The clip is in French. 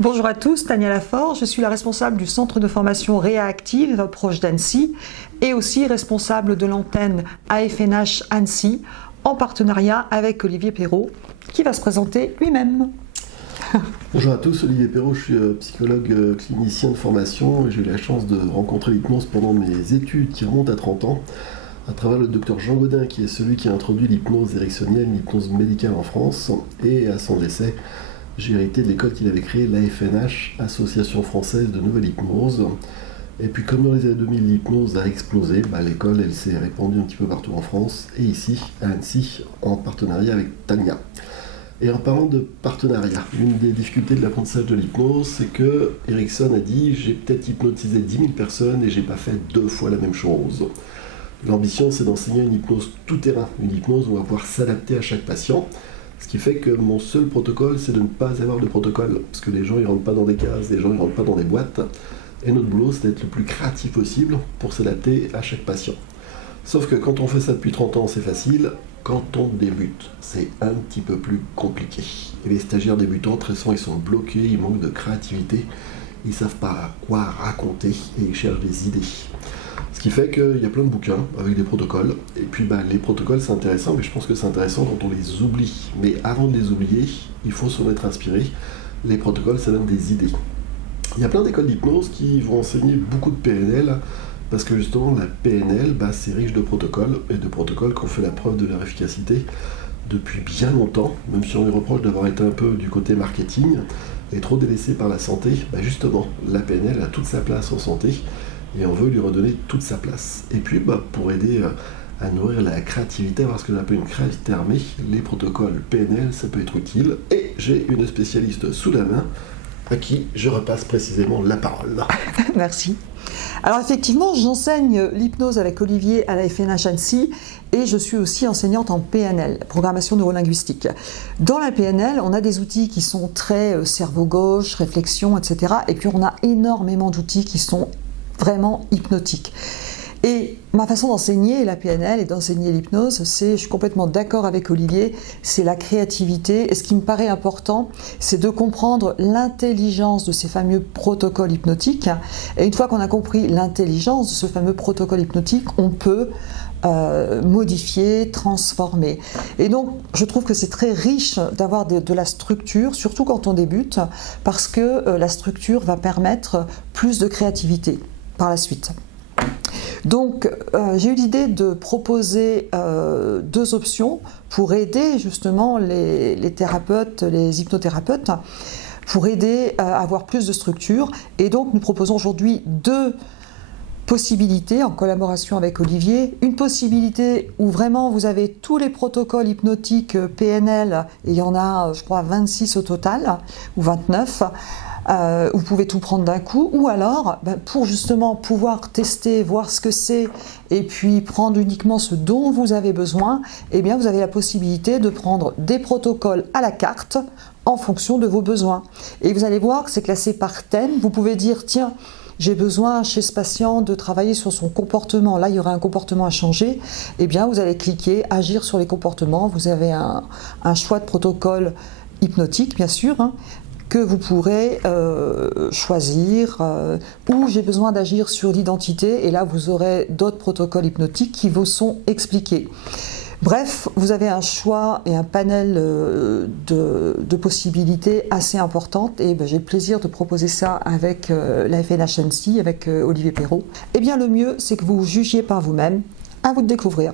Bonjour à tous, Tania Lafort, je suis la responsable du centre de formation Réactive proche d'Annecy et aussi responsable de l'antenne AFNH Annecy en partenariat avec Olivier Perrault qui va se présenter lui-même. Bonjour à tous, Olivier Perrault, je suis psychologue clinicien de formation et j'ai eu la chance de rencontrer l'hypnose pendant mes études qui remontent à 30 ans à travers le docteur Jean Godin qui est celui qui a introduit l'hypnose ericksonienne, l'hypnose médicale en France, et à son décès, j'ai hérité de l'école qu'il avait créée, l'AFNH, Association Française de Nouvelle Hypnose. Et puis comme dans les années 2000 l'hypnose a explosé, l'école elle s'est répandue un petit peu partout en France et ici à Annecy en partenariat avec Tania. Et en parlant de partenariat, une des difficultés de l'apprentissage de l'hypnose, c'est que Erickson a dit j'ai peut-être hypnotisé 10 000 personnes et j'ai pas fait 2 fois la même chose. L'ambition c'est d'enseigner une hypnose tout-terrain, une hypnose où on va pouvoir s'adapter à chaque patient. Ce qui fait que mon seul protocole, c'est de ne pas avoir de protocole, parce que les gens ils rentrent pas dans des cases, les gens ils rentrent pas dans des boîtes. Et notre boulot, c'est d'être le plus créatif possible pour s'adapter à chaque patient. Sauf que quand on fait ça depuis 30 ans, c'est facile. Quand on débute, c'est un petit peu plus compliqué. Et les stagiaires débutants, très souvent, ils sont bloqués, ils manquent de créativité, ils savent pas quoi raconter et ils cherchent des idées. Ce qui fait qu'il y a plein de bouquins avec des protocoles. Et puis les protocoles, c'est intéressant, mais je pense que c'est intéressant quand on les oublie. Mais avant de les oublier, il faut s'en être inspiré. Les protocoles, ça donne des idées. Il y a plein d'écoles d'hypnose qui vont enseigner beaucoup de PNL, parce que justement la PNL, c'est riche de protocoles, et de protocoles qui ont fait la preuve de leur efficacité depuis bien longtemps, même si on les reproche d'avoir été un peu du côté marketing, et trop délaissé par la santé. Justement, la PNL a toute sa place en santé, et on veut lui redonner toute sa place. Et puis pour aider à nourrir la créativité, avoir ce que l'on appelle une créativité armée, les protocoles PNL, ça peut être utile, et j'ai une spécialiste sous la main, à qui je repasse précisément la parole. Merci. Alors effectivement, j'enseigne l'hypnose avec Olivier à la FNH Annecy et je suis aussi enseignante en PNL, programmation neurolinguistique. Dans la PNL, on a des outils qui sont très cerveau gauche, réflexion, etc. Et puis on a énormément d'outils qui sont vraiment hypnotiques. Et ma façon d'enseigner la PNL et d'enseigner l'hypnose, je suis complètement d'accord avec Olivier, c'est la créativité. Et ce qui me paraît important, c'est de comprendre l'intelligence de ces fameux protocoles hypnotiques. Et une fois qu'on a compris l'intelligence de ce fameux protocole hypnotique, on peut modifier, transformer. Et donc, je trouve que c'est très riche d'avoir de la structure, surtout quand on débute, parce que la structure va permettre plus de créativité par la suite. Donc j'ai eu l'idée de proposer 2 options pour aider justement les thérapeutes, les hypnothérapeutes, pour aider à avoir plus de structure. Et donc nous proposons aujourd'hui 2 possibilités en collaboration avec Olivier. Une possibilité où vraiment vous avez tous les protocoles hypnotiques PNL, et il y en a je crois 26 au total, ou 29, vous pouvez tout prendre d'un coup, ou alors pour justement pouvoir tester, voir ce que c'est et puis prendre uniquement ce dont vous avez besoin, eh bien vous avez la possibilité de prendre des protocoles à la carte en fonction de vos besoins. Et vous allez voir que c'est classé par thème. Vous pouvez dire tiens, j'ai besoin chez ce patient de travailler sur son comportement, là il y aura un comportement à changer, eh bien vous allez cliquer agir sur les comportements, vous avez un choix de protocole hypnotique bien sûr, que vous pourrez choisir, ou j'ai besoin d'agir sur l'identité, et là vous aurez d'autres protocoles hypnotiques qui vous sont expliqués. Bref, vous avez un choix et un panel de possibilités assez importantes, et j'ai le plaisir de proposer ça avec la FNH Annecy, avec Olivier Perrault. Eh bien le mieux, c'est que vous jugiez par vous-même, à vous de découvrir.